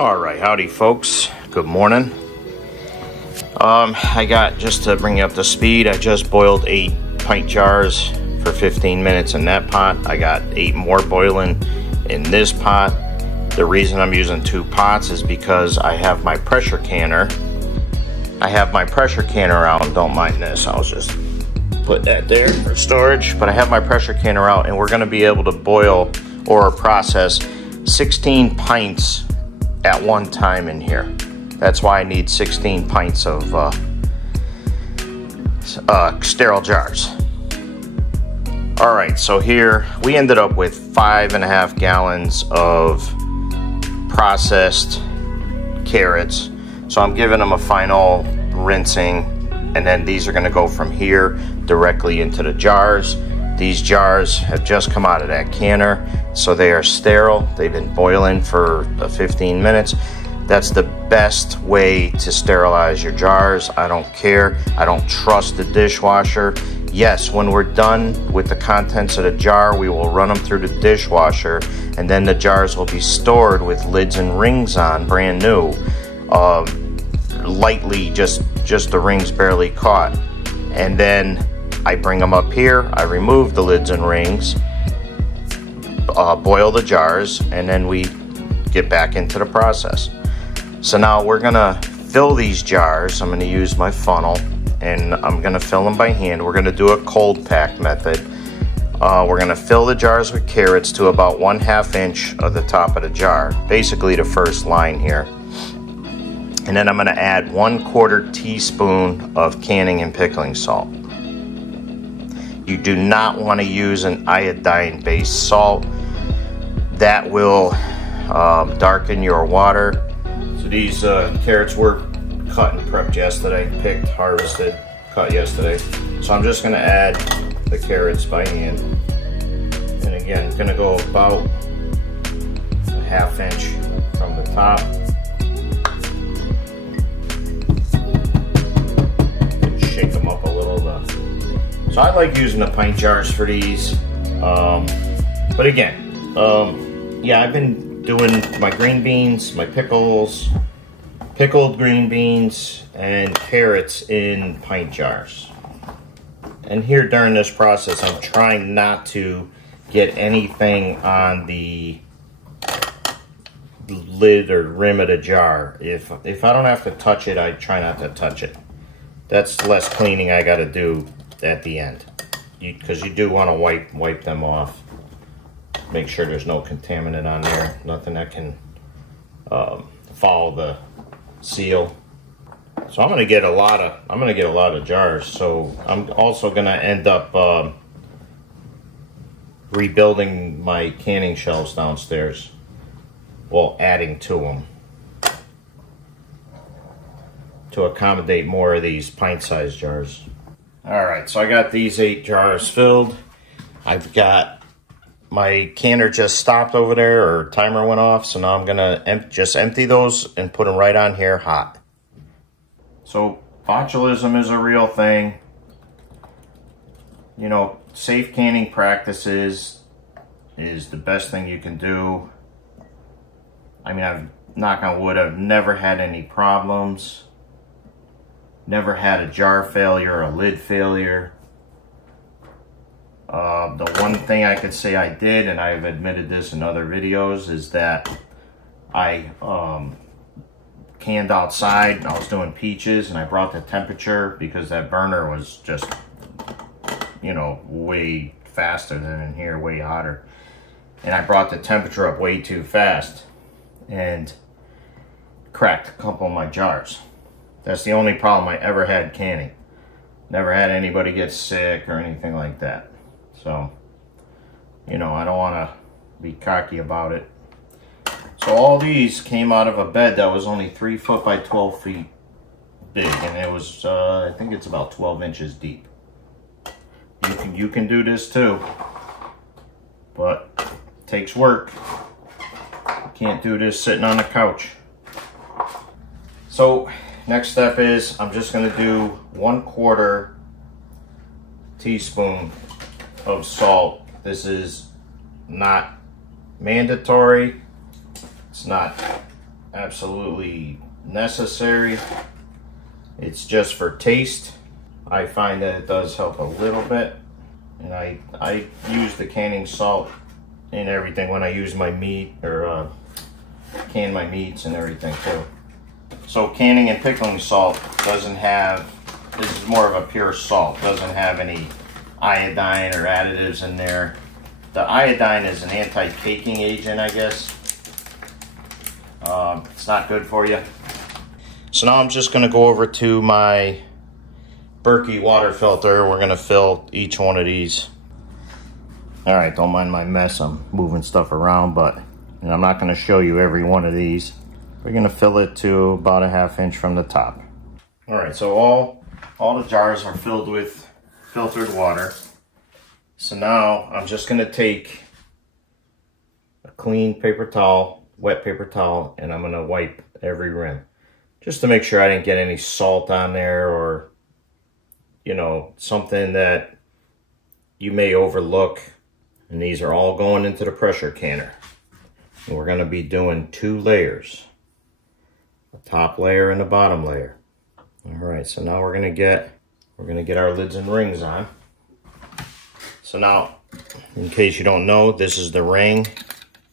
All right, howdy folks, good morning. I got, just to bring you up to speed, I just boiled 8 pint jars for 15 minutes in that pot. I got 8 more boiling in this pot. The reason I'm using 2 pots is because I have my pressure canner. Out, and don't mind this, I'll just put that there for storage. But I have my pressure canner out, and we're gonna be able to boil or process 16 pints at one time in here. That's why I need 16 pints of sterile jars. All right, so here we ended up with 5.5 gallons of processed carrots. So I'm giving them a final rinsing, and then these are gonna go from here directly into the jars. These jars have just come out of that canner, so they are sterile. They've been boiling for 15 minutes. That's the best way to sterilize your jars. I don't care. I don't trust the dishwasher. Yes, when we're done with the contents of the jar, we will run them through the dishwasher, and then the jars will be stored with lids and rings on, brand new. Lightly, just the rings barely caught. And then I bring them up here, I remove the lids and rings, boil the jars, and then we get back into the process. So now we're gonna fill these jars. I'm gonna use my funnel, and I'm gonna fill them by hand. We're gonna do a cold pack method. We're gonna fill the jars with carrots to about 1/2 inch of the top of the jar, basically the first line here. And then I'm gonna add 1/4 teaspoon of canning and pickling salt. You do not want to use an iodine-based salt. That will darken your water. So these carrots were cut and prepped yesterday, picked, harvested, cut yesterday. So I'm just going to add the carrots by hand. And again, going to go about 1/2 inch from the top. Shake them up a little bit. So I like using the pint jars for these, but again, yeah, I've been doing my green beans, my pickles, pickled green beans, and carrots in pint jars. And here during this process, I'm trying not to get anything on the lid or rim of the jar. If I don't have to touch it, I try not to touch it. That's less cleaning I got to do at the end, because you do want to wipe them off. Make sure there's no contaminant on there, nothing that can follow the seal. So I'm gonna get a lot of jars. So I'm also gonna end up rebuilding my canning shelves downstairs. Well, adding to them to accommodate more of these pint-sized jars. All right, so I got these 8 jars filled. I've got my canner just stopped over there, or timer went off, so now I'm gonna just empty those and put them right on here hot. So botulism is a real thing. You know, safe canning practices is the best thing you can do. I mean, I've, knock on wood, I've never had any problems. Never had a jar failure or a lid failure. The one thing I could say I did, and I've admitted this in other videos, is that I canned outside. I was doing peaches, and I brought the temperature because that burner was just, you know, way faster than in here, way hotter. And I brought the temperature up way too fast and cracked a couple of my jars. That's the only problem I ever had canning. Never had anybody get sick or anything like that. So, you know, I don't want to be cocky about it. So all these came out of a bed that was only 3 foot by 12 feet big, and it was, I think it's about 12 inches deep. You can do this too, but it takes work. You can't do this sitting on the couch. So next step is I'm just going to do 1/4 teaspoon of salt. This is not mandatory. It's not absolutely necessary. It's just for taste. I find that it does help a little bit. And I use the canning salt in everything when I use my meat or can my meats and everything too. So canning and pickling salt doesn't have, this is more of a pure salt, doesn't have any iodine or additives in there. The iodine is an anti-caking agent, I guess. It's not good for you. So now I'm just going to go over to my Berkey water filter. We're going to fill each one of these. All right, don't mind my mess. I'm moving stuff around, but I'm not going to show you every one of these. We're going to fill it to about a ½ inch from the top. All right, so all the jars are filled with filtered water. So now I'm just going to take a clean paper towel, wet paper towel, and I'm going to wipe every rim just to make sure I didn't get any salt on there or, you know, something that you may overlook. And these are all going into the pressure canner. And we're going to be doing 2 layers, a top layer and a bottom layer. All right, so now we're going to get our lids and rings on. So now, in case you don't know, this is the ring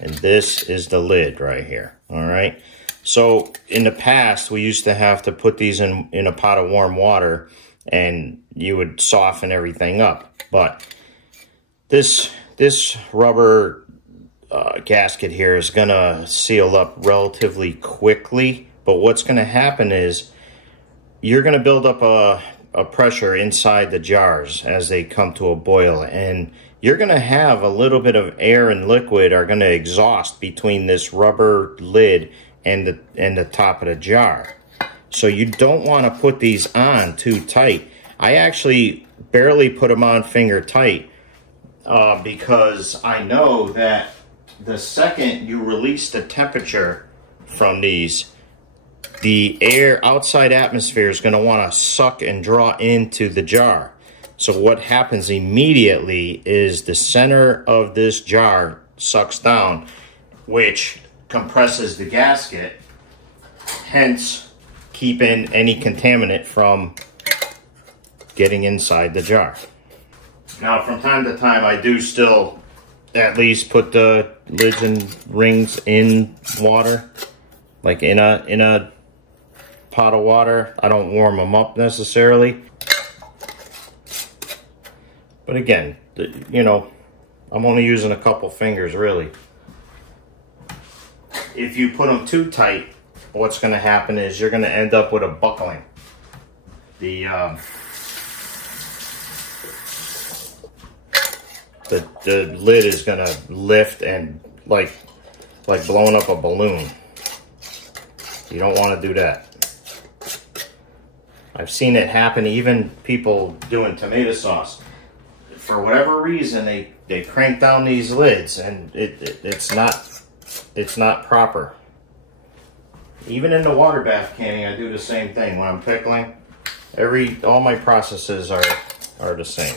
and this is the lid right here. All right. So in the past, we used to have to put these in a pot of warm water and you would soften everything up. But this rubber gasket here is gonna seal up relatively quickly. But what's gonna happen is you're gonna build up a pressure inside the jars as they come to a boil, and you're going to have a little bit of air and liquid are going to exhaust between this rubber lid and the top of the jar. So you don't want to put these on too tight. I actually barely put them on finger tight because I know that the second you release the temperature from these, the air, outside atmosphere is going to want to suck and draw into the jar. So what happens immediately is the center of this jar sucks down, which compresses the gasket, hence keeping any contaminant from getting inside the jar. Now, from time to time, I do still at least put the lids and rings in water, like in a pot of water. I don't warm them up necessarily. But again, you know, I'm only using a couple fingers really. If you put them too tight, what's going to happen is you're going to end up with a buckling. The lid is going to lift and like blowing up a balloon. You don't want to do that. I've seen it happen, even people doing tomato sauce. For whatever reason, they crank down these lids and it's not proper. Even in the water bath canning, I do the same thing. When I'm pickling, all my processes are the same.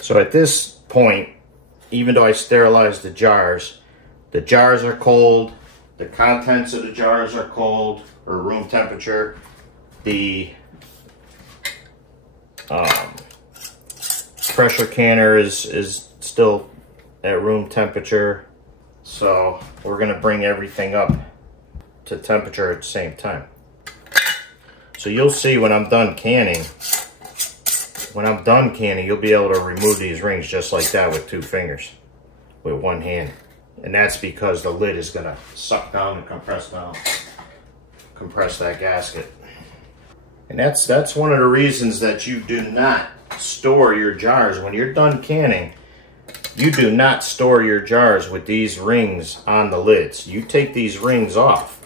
So at this point, even though I sterilized the jars are cold. The contents of the jars are cold or room temperature. The pressure canner is still at room temperature. So we're gonna bring everything up to temperature at the same time. So you'll see when I'm done canning, you'll be able to remove these rings just like that with 2 fingers, with 1 hand. And that's because the lid is going to suck down and compress that gasket. And that's one of the reasons that you do not store your jars. When you're done canning, you do not store your jars with these rings on the lids. You take these rings off,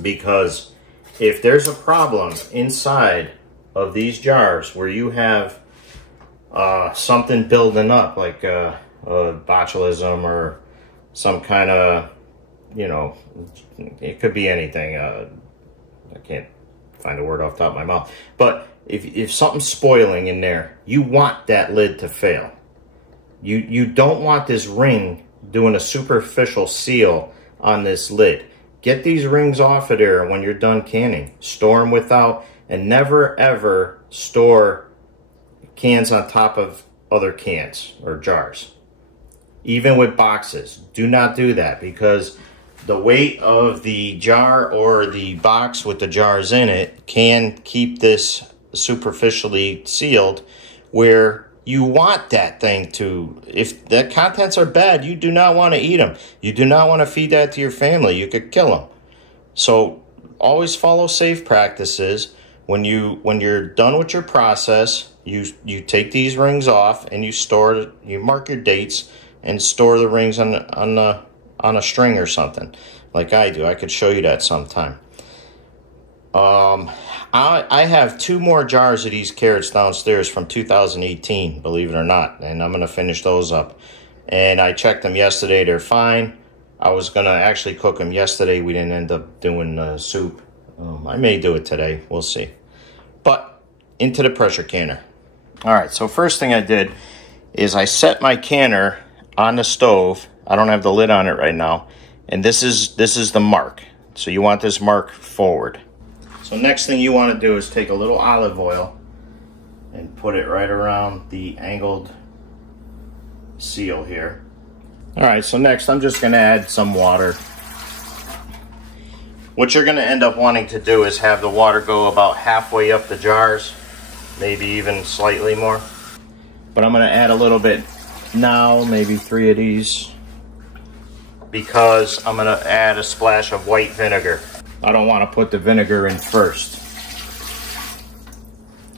because if there's a problem inside of these jars where you have something building up, like botulism or some kind of, you know, it could be anything. I can't find a word off the top of my mouth. But if something's spoiling in there, you want that lid to fail. You don't want this ring doing a superficial seal on this lid. Get these rings off of there when you're done canning. Store them without, and never ever store cans on top of other cans or jars. Even with boxes, do not do that, because the weight of the jar or the box with the jars in it can keep this superficially sealed, where you want that thing to, if the contents are bad, you do not want to eat them. You do not want to feed that to your family. You could kill them. So always follow safe practices. When you're done with your process, you take these rings off and you mark your dates and store the rings on a string or something, like I do. I could show you that sometime. I have 2 more jars of these carrots downstairs from 2018, believe it or not, and I'm gonna finish those up. And I checked them yesterday; they're fine. I was gonna actually cook them yesterday. We didn't end up doing soup. I may do it today. We'll see. But into the pressure canner. All right. So first thing I did is I set my canner on the stove. I don't have the lid on it right now, and this is the mark. So you want this mark forward. So next thing you want to do is take a little olive oil and put it right around the angled seal here. All right, so next I'm just going to add some water. What you're going to end up wanting to do is have the water go about halfway up the jars, maybe even slightly more. But I'm going to add a little bit now, maybe 3 of these, because I'm going to add a splash of white vinegar. I don't want to put the vinegar in first.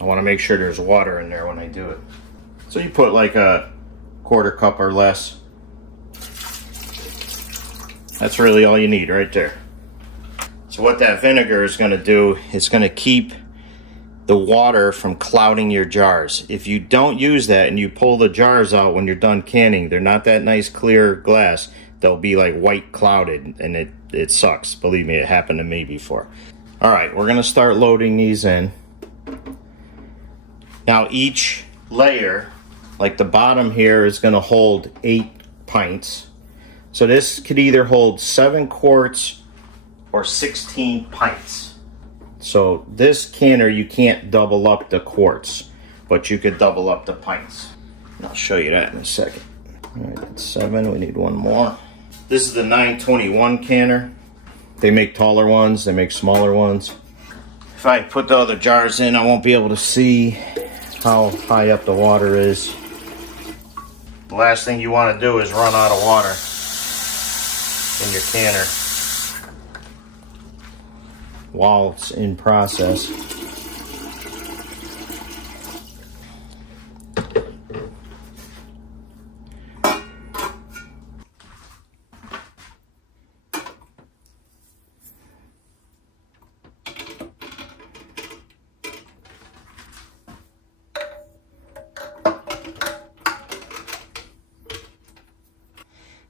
I want to make sure there's water in there when I do it. So you put like a 1/4 cup or less. That's really all you need right there. So what that vinegar is going to do is going to keep the water from clouding your jars. If you don't use that and you pull the jars out when you're done canning, they're not that nice clear glass. They'll be like white clouded, and it sucks. Believe me, it happened to me before. All right, we're going to start loading these in. Now each layer, like the bottom here, is going to hold 8 pints. So this could either hold 7 quarts or 16 pints. So this canner, you can't double up the quarts, but you could double up the pints. And I'll show you that in a second. All right, that's 7. We need 1 more. This is the 921 canner. They make taller ones, they make smaller ones. If I put the other jars in, I won't be able to see how high up the water is. The last thing you want to do is run out of water in your canner while it's in process.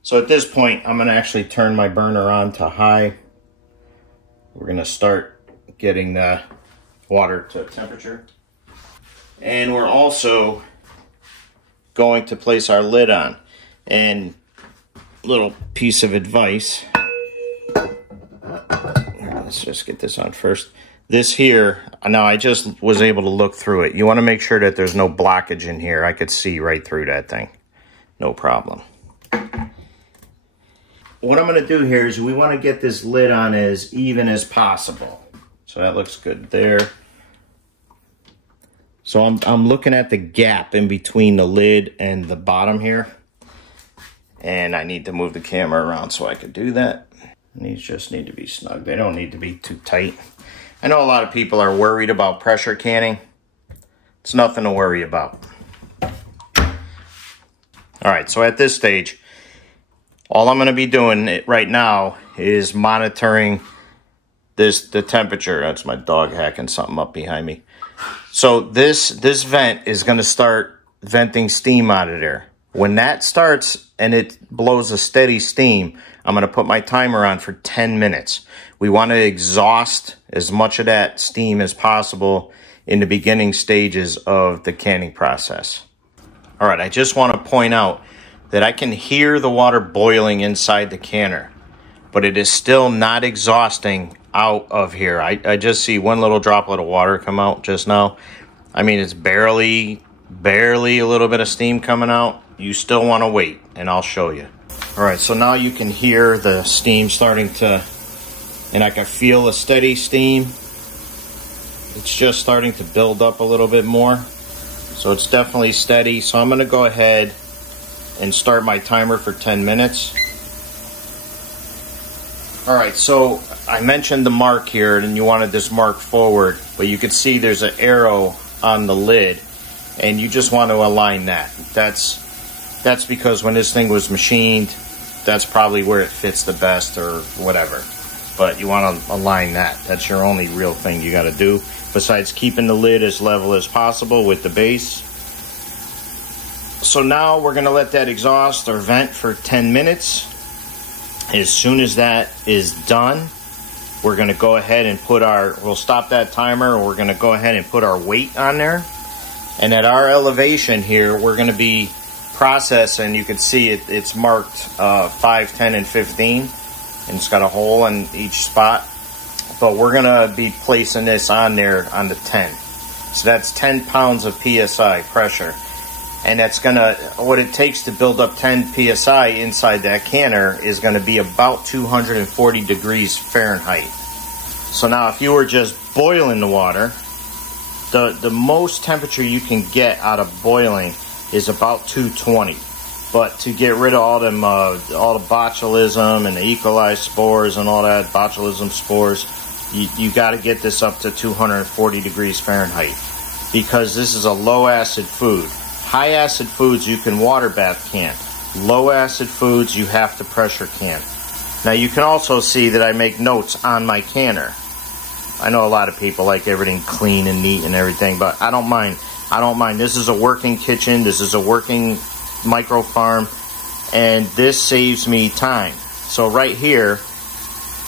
So at this point, I'm going to actually turn my burner on to high. We're going to start getting the water to temperature. And we're also going to place our lid on. And little piece of advice. Let's just get this on first. This here, now I just was able to look through it. You want to make sure that there's no blockage in here. I could see right through that thing. No problem. What I'm going to do here is we want to get this lid on as even as possible. So that looks good there. So I'm looking at the gap in between the lid and the bottom here. And I need to move the camera around so I could do that. And these just need to be snug. They don't need to be too tight. I know a lot of people are worried about pressure canning. It's nothing to worry about. All right, so at this stage, all I'm going to be doing right now is monitoring the temperature. That's my dog hacking something up behind me. So this vent is going to start venting steam out of there. When that starts and it blows a steady steam, I'm going to put my timer on for 10 minutes. We want to exhaust as much of that steam as possible in the beginning stages of the canning process. All right, I just want to point out that I can hear the water boiling inside the canner, but it is still not exhausting out of here. I just see one little droplet of water come out just now. I mean, it's barely a little bit of steam coming out. You still want to wait, and I'll show you. All right, so now you can hear the steam starting to, and I can feel a steady steam. It's just starting to build up a little bit more. So it's definitely steady. So I'm going to go ahead and start my timer for 10 minutes. All right, so I mentioned the mark here, and you wanted this mark forward, but you can see there's an arrow on the lid, and you just want to align that. That's because when this thing was machined, that's probably where it fits the best or whatever. But you want to align that. That's your only real thing you got to do, besides keeping the lid as level as possible with the base. So now we're going to let that exhaust or vent for 10 minutes. As soon as that is done, we're going to go ahead and we'll stop that timer, and we're going to go ahead and put our weight on there. And at our elevation here, we're going to be processing. You can see it's marked 5, 10, and 15. And it's got a hole in each spot. But we're going to be placing this on there on the 10. So that's 10 pounds of PSI pressure. And that's going to, what it takes to build up 10 PSI inside that canner is going to be about 240 degrees Fahrenheit. So now if you were just boiling the water, the most temperature you can get out of boiling is about 220. But to get rid of all the botulism and the E. coli spores and all that botulism spores, you got to get this up to 240 degrees Fahrenheit, because this is a low acid food. High acid foods you can water bath can. Low acid foods you have to pressure can. Now you can also see that I make notes on my canner. I know a lot of people like everything clean and neat and everything, but I don't mind. I don't mind. This is a working kitchen. This is a working micro farm, and this saves me time. So right here,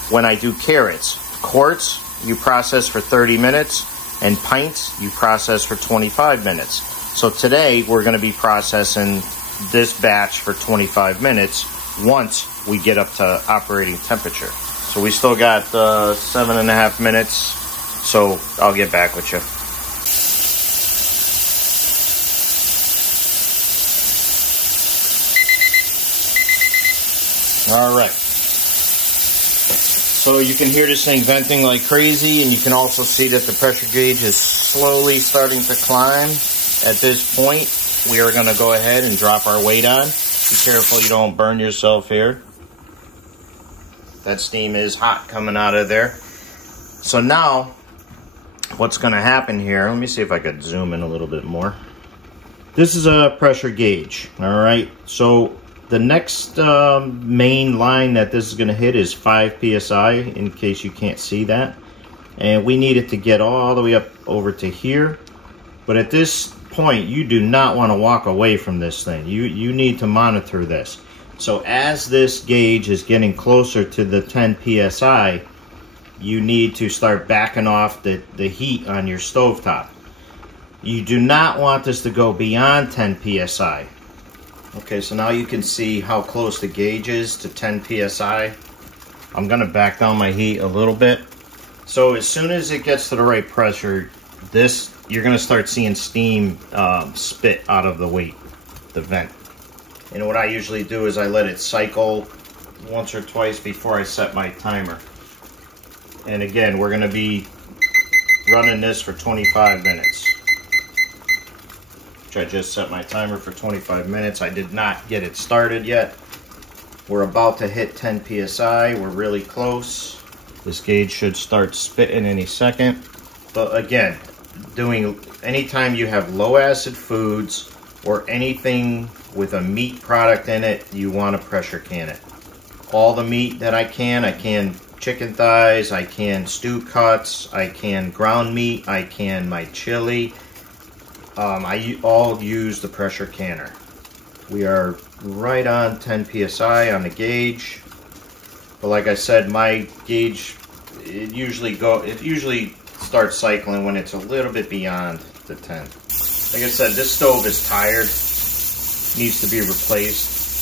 when I do carrots, quarts you process for 30 minutes, and pints you process for 25 minutes. So today we're going to be processing this batch for 25 minutes once we get up to operating temperature. So we still got 7.5 minutes, so I'll get back with you. All right. So you can hear this thing venting like crazy, and you can also see that the pressure gauge is slowly starting to climb. At this point, we are going to go ahead and drop our weight on. Be careful you don't burn yourself here. That steam is hot coming out of there. So now, what's going to happen here, let me see if I could zoom in a little bit more. This is a pressure gauge, all right? So the next main line that this is going to hit is 5 PSI, in case you can't see that. And we need it to get all the way up over to here. But at this point, you do not want to walk away from this thing. You need to monitor this. So as this gauge is getting closer to the 10 PSI, you need to start backing off the heat on your stovetop. You do not want this to go beyond 10 PSI. Okay, so now you can see how close the gauge is to 10 PSI. I'm going to back down my heat a little bit. So as soon as it gets to the right pressure, you're going to start seeing steam spit out of the weight, the vent. And what I usually do is I let it cycle once or twice before I set my timer. And again, we're going to be running this for 25 minutes. Which I just set my timer for 25 minutes. I did not get it started yet. We're about to hit 10 PSI. We're really close. This gauge should start spitting any second. But again, anytime you have low acid foods or anything with a meat product in it, you want to pressure can it. All the meat that I can chicken thighs, I can stew cuts, I can ground meat, I can my chili. I all use the pressure canner. We are right on 10 PSI on the gauge. But like I said, my gauge, it usually starts cycling when it's a little bit beyond the 10. Like I said, this stove is tired, needs to be replaced.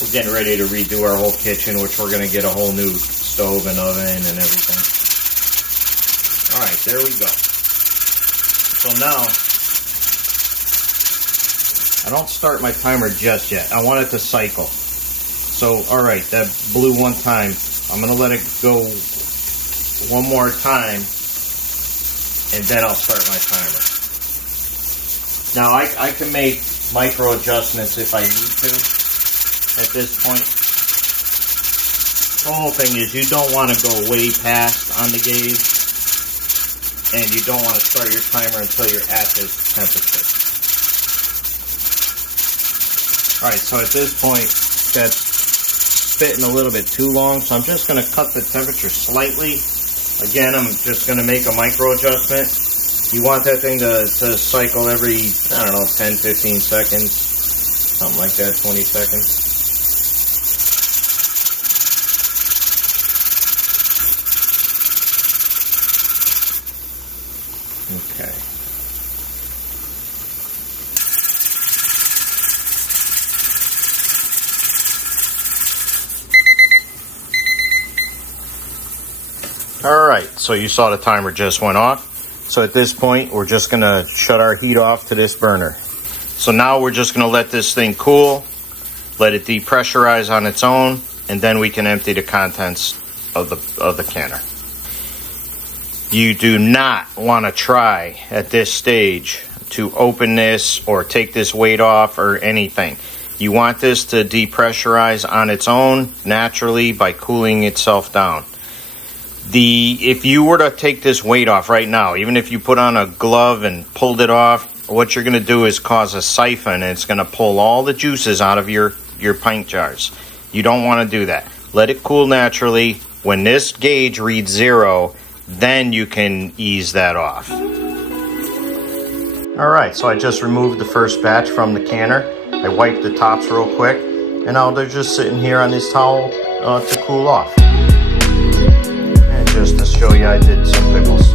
we're getting ready to redo our whole kitchen, which we're going to get a whole new stove and oven and everything. All right, there we go. So now, I don't start my timer just yet. I want it to cycle. So, all right, that blew one time. I'm going to let it go one more time, and then I'll start my timer. Now, I can make micro adjustments if I need to at this point. The whole thing is you don't want to go way past on the gauge, and you don't want to start your timer until you're at this temperature. Alright, so at this point, that's spitting a little bit too long, so I'm just going to cut the temperature slightly. Again, I'm just going to make a micro adjustment. You want that thing to cycle every, I don't know, 10, 15 seconds, something like that, 20 seconds. Okay. All right, so you saw the timer just went off. So at this point, we're just gonna shut our heat off to this burner. So now we're just gonna let this thing cool, let it depressurize on its own, and then we can empty the contents of the canner. You do not wanna try at this stage to open this or take this weight off or anything. You want this to depressurize on its own naturally by cooling itself down. If you were to take this weight off right now, even if you put on a glove and pulled it off, what you're going to do is cause a siphon, and it's going to pull all the juices out of your pint jars. You don't want to do that. Let it cool naturally. When this gauge reads 0, then you can ease that off. All right, so I just removed the first batch from the canner. I wiped the tops real quick, and now they're just sitting here on this towel to cool off. Just to show you, I did some pickles.